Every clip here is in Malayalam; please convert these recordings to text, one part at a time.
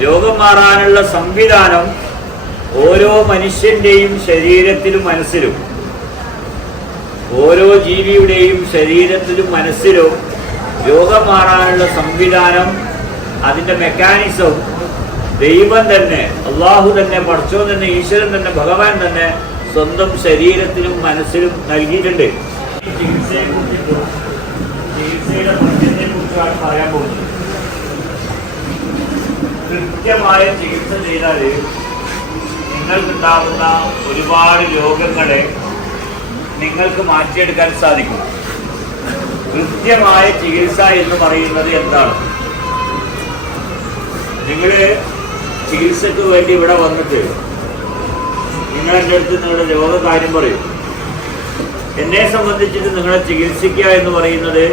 രോഗം മാറാനുള്ള സംവിധാനം ഓരോ മനുഷ്യന്റെയും ശരീരത്തിലും മനസ്സിലും ഓരോ ജീവിയുടെയും ശരീരത്തിലും മനസ്സിലും രോഗം മാറാനുള്ള സംവിധാനം അതിന്റെ മെക്കാനിസം ദൈവം തന്നെ അള്ളാഹു തന്നെ പഠിച്ചോ തന്നെ ഈശ്വരൻ തന്നെ ഭഗവാൻ തന്നെ സ്വന്തം ശരീരത്തിലും മനസ്സിലും നൽകിയിട്ടുണ്ട്. ചികിത്സയെ കുറിച്ചിട്ടും ചികിത്സയുടെ കുറിച്ചാണ് പറയാൻ പോകുന്നത് കൃത്യമായ ചികിത്സ ചെയ്താൽ നിങ്ങൾക്കുണ്ടാകുന്ന ഒരുപാട് രോഗങ്ങളെ നിങ്ങൾക്ക് മാറ്റിയെടുക്കാൻ സാധിക്കും. കൃത്യമായ ചികിത്സ എന്ന് പറയുന്നത് എന്താണ്? നിങ്ങൾ ചികിത്സയ്ക്ക് വേണ്ടി ഇവിടെ വന്നിട്ട് നിങ്ങൾ എന്റെ അടുത്ത് നിങ്ങളുടെ രോഗകാര്യം പറയും. എന്നെ സംബന്ധിച്ചിട്ട് നിങ്ങളെ ചികിത്സിക്കുക എന്ന് പറയുന്നത്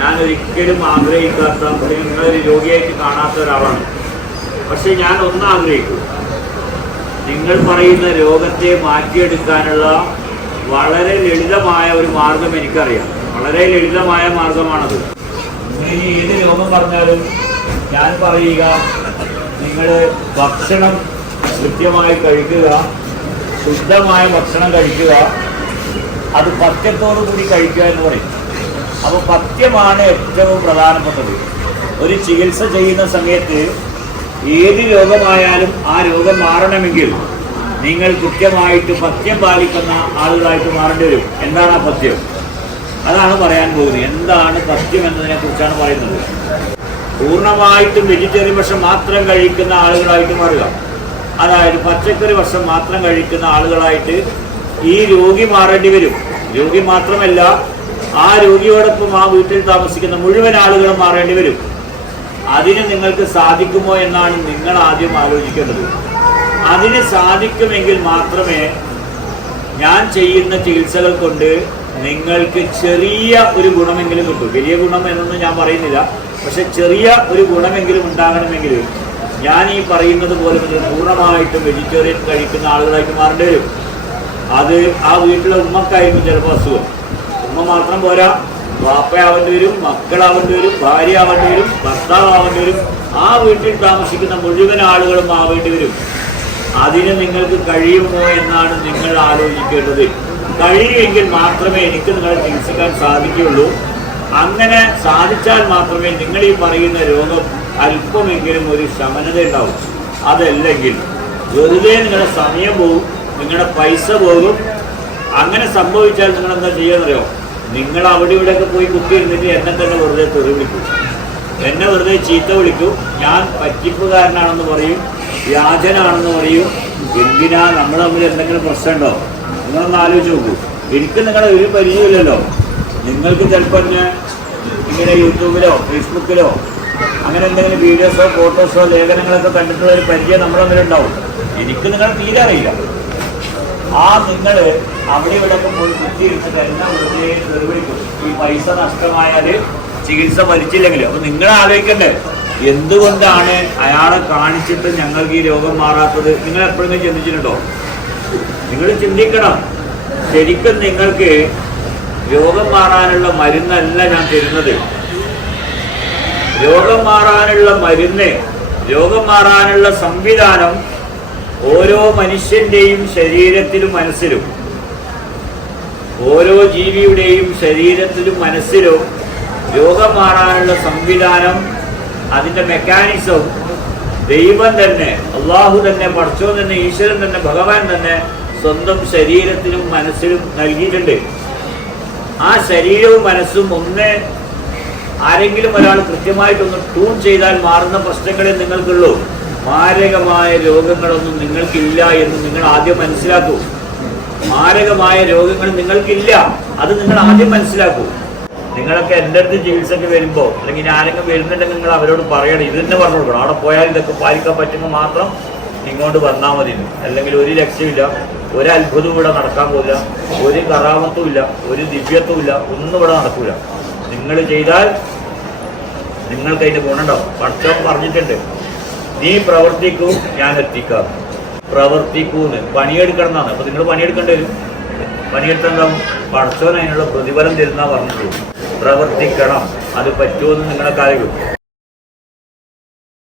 ഞാൻ ഒരിക്കലും ആഗ്രഹിക്കാത്ത നിങ്ങളൊരു രോഗിയായിട്ട് കാണാത്ത ഒരാളാണ്. പക്ഷെ ഞാൻ ഒന്ന് ആഗ്രഹിക്കും നിങ്ങൾ പറയുന്ന രോഗത്തെ മാറ്റിയെടുക്കാനുള്ള വളരെ ലളിതമായ ഒരു മാർഗം എനിക്കറിയാം. വളരെ ലളിതമായ മാർഗമാണത്. ഇനി ഏത് രോഗം പറഞ്ഞാലും ഞാൻ പറയുക നിങ്ങൾ ഭക്ഷണം കൃത്യമായി കഴിക്കുക ശുദ്ധമായ ഭക്ഷണം കഴിക്കുക അത് പഥ്യത്തോടു കൂടി കഴിക്കുക എന്ന് പറയും. അപ്പോൾ പഥ്യമാണ് ഏറ്റവും പ്രധാനപ്പെട്ടത്. ഒരു ചികിത്സ ചെയ്യുന്ന സമയത്ത് ഏത് രോഗമായാലും ആ രോഗം മാറണമെങ്കിൽ നിങ്ങൾ കൃത്യമായിട്ട് പഥ്യം പാലിക്കുന്ന ആളുകളായിട്ട് മാറേണ്ടി വരും. എന്താണ് ആ പഥ്യം അതാണ് പറയാൻ പോകുന്നത്. എന്താണ് പഥ്യം എന്നതിനെ കുറിച്ചാണ് പറയുന്നത്. പൂർണമായിട്ടും വെജിറ്റേറിയൻ ഭക്ഷണം മാത്രം കഴിക്കുന്ന ആളുകളായിട്ട് മാറുക. അതായത് പച്ചക്കറി ഭക്ഷണം മാത്രം കഴിക്കുന്ന ആളുകളായിട്ട് ഈ രോഗി മാറേണ്ടി വരും. രോഗി മാത്രമല്ല ആ രോഗിയോടൊപ്പം ആ വീട്ടിൽ താമസിക്കുന്ന മുഴുവൻ ആളുകളും മാറേണ്ടി വരും. അതിന് നിങ്ങൾക്ക് സാധിക്കുമോ എന്നാണ് നിങ്ങൾ ആദ്യം ആലോചിക്കേണ്ടത്. അതിന് സാധിക്കുമെങ്കിൽ മാത്രമേ ഞാൻ ചെയ്യുന്ന ചികിത്സകൾ കൊണ്ട് നിങ്ങൾക്ക് ചെറിയ ഒരു ഗുണമെങ്കിലും കിട്ടും. വലിയ ഗുണം എന്നൊന്നും ഞാൻ പറയുന്നില്ല. പക്ഷെ ചെറിയ ഒരു ഗുണമെങ്കിലും ഉണ്ടാകണമെങ്കിൽ ഞാൻ ഈ പറയുന്നത് പോലെ നിങ്ങൾ പൂർണമായിട്ടും വെജിറ്റേറിയൻ കഴിക്കുന്ന ആളുകളായിട്ട് മാറേണ്ടി വരും. അത് ആ വീട്ടിലെ ഉമ്മക്കായിരിക്കും ചിലപ്പോൾ അസുഖം. ഉമ്മ മാത്രം പോരാ. വാപ്പയാവേണ്ടി വരും മക്കളാവേണ്ടി വരും ഭാര്യ ആവേണ്ടി വരും ഭർത്താവ് ആവേണ്ടി വരും. ആ വീട്ടിൽ താമസിക്കുന്ന മുഴുവൻ ആളുകളും ആവേണ്ടി വരും. അതിന് നിങ്ങൾക്ക് കഴിയുമോ എന്നാണ് നിങ്ങൾ ആലോചിക്കേണ്ടത്. കഴിയുമെങ്കിൽ മാത്രമേ എനിക്ക് നിങ്ങളെ ചികിത്സിക്കാൻ സാധിക്കുകയുള്ളൂ. അങ്ങനെ സാധിച്ചാൽ മാത്രമേ നിങ്ങൾ ഈ പറയുന്ന രോഗം അല്പമെങ്കിലും ഒരു ശമനത ഉണ്ടാവും. അതല്ലെങ്കിൽ വെറുതെ നിങ്ങളുടെ സമയം പോകും നിങ്ങളുടെ പൈസ പോകും. അങ്ങനെ സംഭവിച്ചാൽ നിങ്ങൾ എന്താ ചെയ്യാന്നറിയോ നിങ്ങൾ അവിടെ ഇവിടെയൊക്കെ പോയി കുത്തിയിരുന്നിട്ട് എന്നെ തന്നെ വെറുതെ തെറി വിളിക്കും. എന്നെ വെറുതെ ചീത്ത വിളിക്കും. ഞാൻ പറ്റിപ്പുകാരനാണെന്ന് പറയും വ്യാജനാണെന്ന് പറയും. എന്തിനാ നമ്മൾ തമ്മിൽ എന്തെങ്കിലും പ്രശ്നമുണ്ടോ? നിങ്ങളൊന്ന് ആലോചിച്ച് നോക്കൂ. എനിക്ക് നിങ്ങളെ ഒരു പരിചയമില്ലല്ലോ. നിങ്ങൾക്ക് ചിലപ്പോൾ ഇങ്ങനെ യൂട്യൂബിലോ ഫേസ്ബുക്കിലോ അങ്ങനെ എന്തെങ്കിലും വീഡിയോസോ ഫോട്ടോസോ ലേഖനങ്ങളൊക്കെ കണ്ടിട്ടുള്ള ഒരു പരിചയം നമ്മുടെ തമ്മിലുണ്ടാവും. എനിക്ക് നിങ്ങളെ തീരെ അറിയില്ല. ആ നിങ്ങൾ അവിടെ ഇവിടെ പോയി കുത്തിയിരുന്നിട്ട് തരുന്ന വെറുതെ നിർവഹിക്കും ഈ പൈസ നഷ്ടമായാൽ ചികിത്സ മരിച്ചില്ലെങ്കിൽ അപ്പൊ നിങ്ങൾ ആലോചിക്കണ്ടേ എന്തുകൊണ്ടാണ് അയാളെ കാണിച്ചിട്ട് ഞങ്ങൾക്ക് ഈ രോഗം മാറാത്തത്? നിങ്ങൾ എപ്പോഴെങ്കിലും ചിന്തിച്ചിട്ടുണ്ടോ? നിങ്ങൾ ചിന്തിക്കണം. ശരിക്കും നിങ്ങൾക്ക് രോഗം മാറാനുള്ള മരുന്നല്ല ഞാൻ തരുന്നത്. രോഗം മാറാനുള്ള മരുന്ന് രോഗം മാറാനുള്ള സംവിധാനം ഓരോ മനുഷ്യന്റെയും ശരീരത്തിലും മനസ്സിലും ഓരോ ജീവിയുടെയും ശരീരത്തിലും മനസ്സിലും രോഗം മാറാനുള്ള സംവിധാനം അതിന്റെ മെക്കാനിസം ദൈവം തന്നെ അള്ളാഹു തന്നെ പഠിച്ചോ തന്നെ ഈശ്വരൻ തന്നെ ഭഗവാൻ തന്നെ സ്വന്തം ശരീരത്തിലും മനസ്സിലും നൽകിയിട്ടുണ്ട്. ആ ശരീരവും മനസ്സും ഒന്ന് ആരെങ്കിലും ഒരാൾ കൃത്യമായിട്ടൊന്ന് ട്യൂൺ ചെയ്താൽ മാറുന്ന പ്രശ്നങ്ങളെ നിങ്ങൾക്കുള്ളൂ. മാരകമായ രോഗങ്ങളൊന്നും നിങ്ങൾക്കില്ല എന്ന് നിങ്ങൾ ആദ്യം മനസ്സിലാക്കൂ. മാരകമായ രോഗങ്ങൾ നിങ്ങൾക്കില്ല അത് നിങ്ങൾ ആദ്യം മനസ്സിലാക്കൂ. നിങ്ങളൊക്കെ എന്റെ അടുത്ത് ചികിത്സയ്ക്ക് വരുമ്പോൾ അല്ലെങ്കിൽ ആരെങ്കിലും വരുന്നുണ്ടെങ്കിൽ നിങ്ങൾ അവരോട് പറയണം. ഇത് തന്നെ പറഞ്ഞു കൊടുക്കണം. അവിടെ പോയാൽ ഇതൊക്കെ പാലിക്കാൻ പറ്റുമ്പോൾ മാത്രം ഇങ്ങോട്ട് വന്നാൽ മതി. അല്ലെങ്കിൽ ഒരു ലക്ഷ്യമില്ല ഒരു അത്ഭുതവും ഇവിടെ നടക്കാൻ പോകില്ല ഒരു കറാമത്തും ഇല്ല ഒരു ദിവ്യത്വം ഇല്ല ഒന്നും ഇവിടെ നടക്കില്ല നിങ്ങൾ ചെയ്താൽ നിങ്ങൾക്ക് അതിന്റെ ഗുണമുണ്ടാവും പഠിച്ചവൻ പറഞ്ഞിട്ടുണ്ട് നീ പ്രവർത്തിക്കൂ ഞാൻ എത്തിക്കാം പ്രവർത്തിക്കൂന്ന് പണിയെടുക്കണം എന്നാണ് അപ്പൊ നിങ്ങൾ പണിയെടുക്കേണ്ടി വരും. പണിയെടുത്തുണ്ടാവും പഠിച്ചവൻ അതിനുള്ള പ്രതിഫലം തരുന്ന പറഞ്ഞിട്ടുള്ളൂ പ്രവർത്തിക്കണം. അത് പറ്റുമെന്ന് നിങ്ങളെ കാര്യം